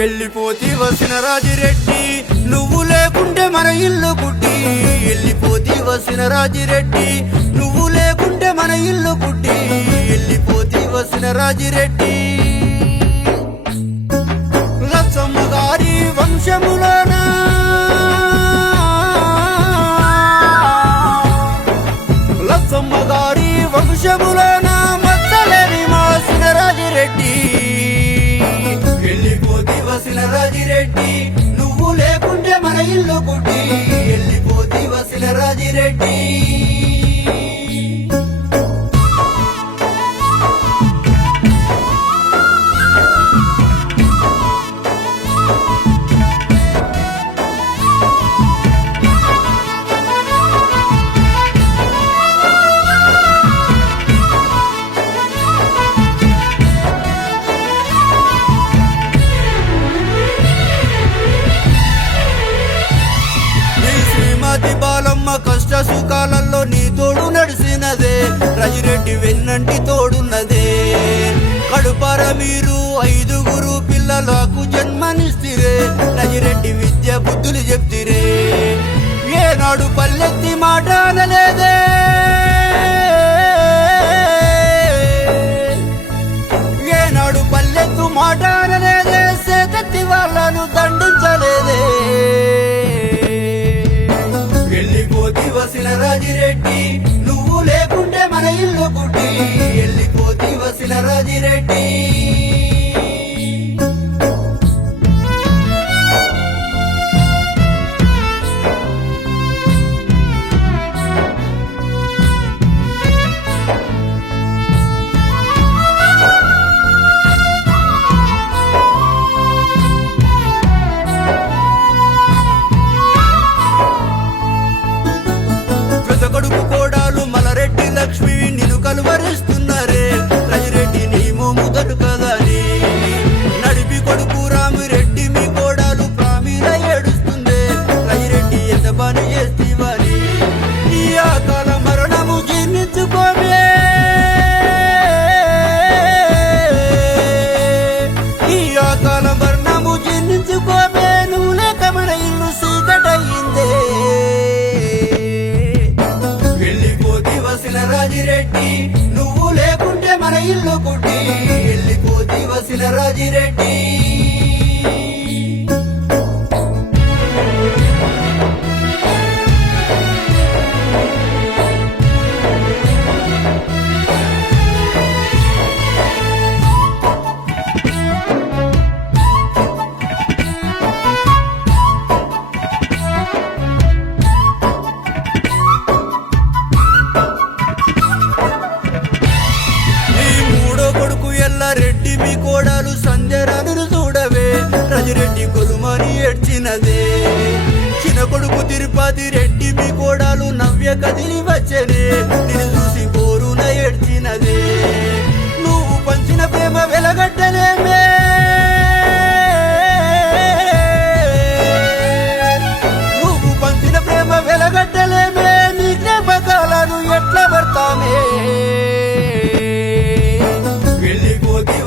వెళ్ళిపోతి వసిన రాజిరెడ్డి నువ్వు లేకుంటే మన ఇల్లు గుడ్డి వెళ్ళిపోతి వసిన రాజిరెడ్డి నువ్వు లేకుంటే మన ఇల్లు గుడ్డి వెళ్ళిపోతి వసిన రాజిరెడ్డి లచ్చమ్మ గారి వంశములోన లచ్చమ్మ గారి వంశములోన మచ్చలేని మాసిన రాజిరెడ్డి వెళ్ళిపోతి వసిన రాజిరెడ్డి నువ్వు లేకుంటే మన ఇల్లు గుడ్డి వెళ్ళిపోతి వసిన రాజిరెడ్డి బాలమ్మ కష్ట సుఖాలలో నీ తోడు నడిసినదే రాజిరెడ్డి వెన్నంటి తోడున్నదే కడుపార మీరు 5 పిల్లలకు జన్మనిస్తిరే రాజిరెడ్డి విద్య బుద్ధులు చెప్తిరే ఏనాడు పల్లెత్తి మాట అనలేదే ఏనాడు పల్లెత్తు మాట అనలేదే సేతెత్తి వాళ్ళను దండించలేదే వెళ్ళిపోతి వసిన రాజిరెడ్డి నువ్వు లేకుంటే మన ఇల్లు గుడ్డి వెళ్ళిపోతి వసిన రాజిరెడ్డి కడుపు కోడాలు మలరెడ్డి లక్ష్మి నిన్ను కలువరిస్తున్నారే రాజిరెడ్డి నీ మోము దొరకదని నడిపి కొడుకు రామిరెడ్డి మీ కోడాలు ప్రామిల ఏడుస్తుందే రాజిరెడ్డి ఎంత పని చేస్తీవని ఈ ఆకాల మరణము జీర్ణించుకోవే ఈ ఆకాల మరణము జీర్ణించుకోవే నువ్వు లేక మన ఇల్లు సీకటయిందే వసిన రాజిరెడ్డి నువ్వు లేకుంటే మన ఇల్లు గుడ్డి వెళ్ళిపోతి వసిన రాజిరెడ్డి రెడ్డి మీ కోడాలు సంధ్యరాను చూడవే రాజిరెడ్డి కొలుమని ఏడ్చినదే చిన్న కొడుకు తిరుపతి రెడ్డి మీ కోడాలు నవ్య కదిలి వచ్చనే నిన్ను చూసి కోరున ఏడ్చినదే నువ్వు పంచిన ప్రేమ వెలగట్టలేమే నువ్వు పంచిన ప్రేమ వెలగట్టలేమే నీ జ్ఞాపకాలను ఎట్లా పడతామే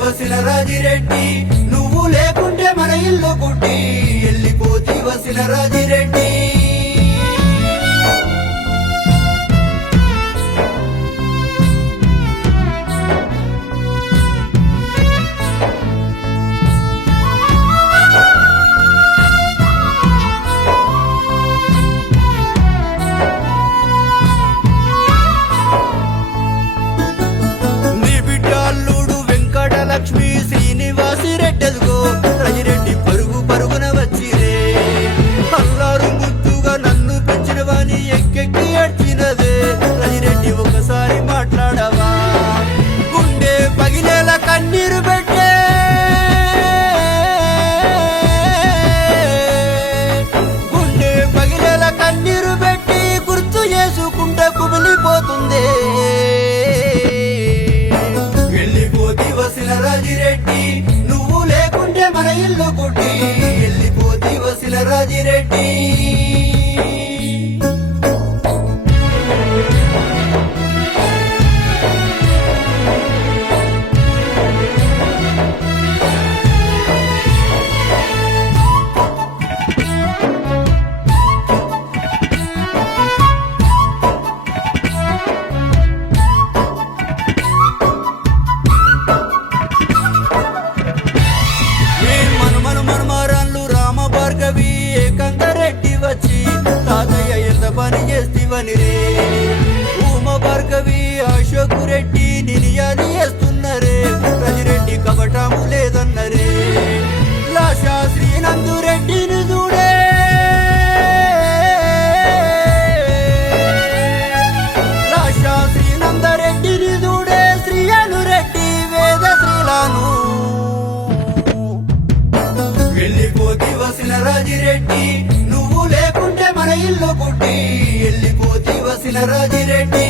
వసిన రాజిరెడ్డి నువ్వు లేకుంటే మన ఇల్లు గుడ్డి వెళ్ళిపోతి వసిన రాజిరెడ్డి లక్ష్మీ శ్రీనివాసి రెడ్డెదుగో రాజిరెడ్డి పరుగు పరుగున వచ్చిరే సినరాజిరెడ్డి నువ్వు లేకుంటే మన ఇల్లు గుడ్డి వెళ్ళిపోతీవ సినరాజిరెడ్డి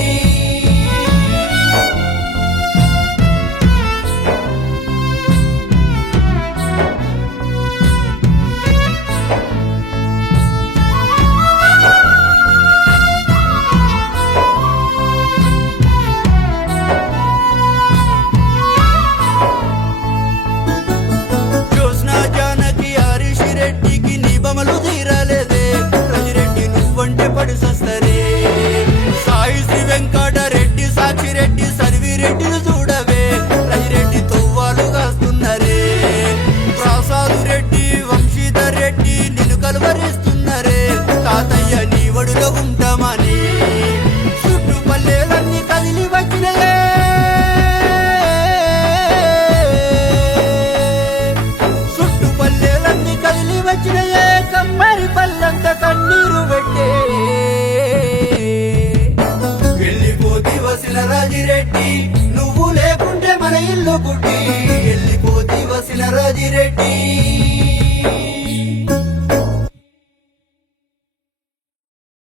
రెడ్డికి నీ బమలు తీరాలేదే రాజిరెడ్డి నువ్వంటే పడిసొస్తరే సాయి శ్రీ వెంకటరెడ్డి సాక్షిరెడ్డి సర్విరెడ్డిని చూడవే రాజిరెడ్డి తొవ్వాలు కాస్తున్నరే ప్రసాదు రెడ్డి వంశీధర్ రెడ్డి నిన్ను కలువరిస్తున్నరే తాతయ్య నీ వడులో ఉంటామని చుట్టుపల్లెలన్నీ కదిలి వచ్చినయే వచ్చినయే కమ్మరి పల్లంత కన్నీరు పెట్టే వెళ్ళిపోతీవ సినరాజిరెడ్డి నువ్వు లేకుంటే మన ఇల్లు గుడ్డి వెళ్ళిపోతీవ సినరాజిరెడ్డి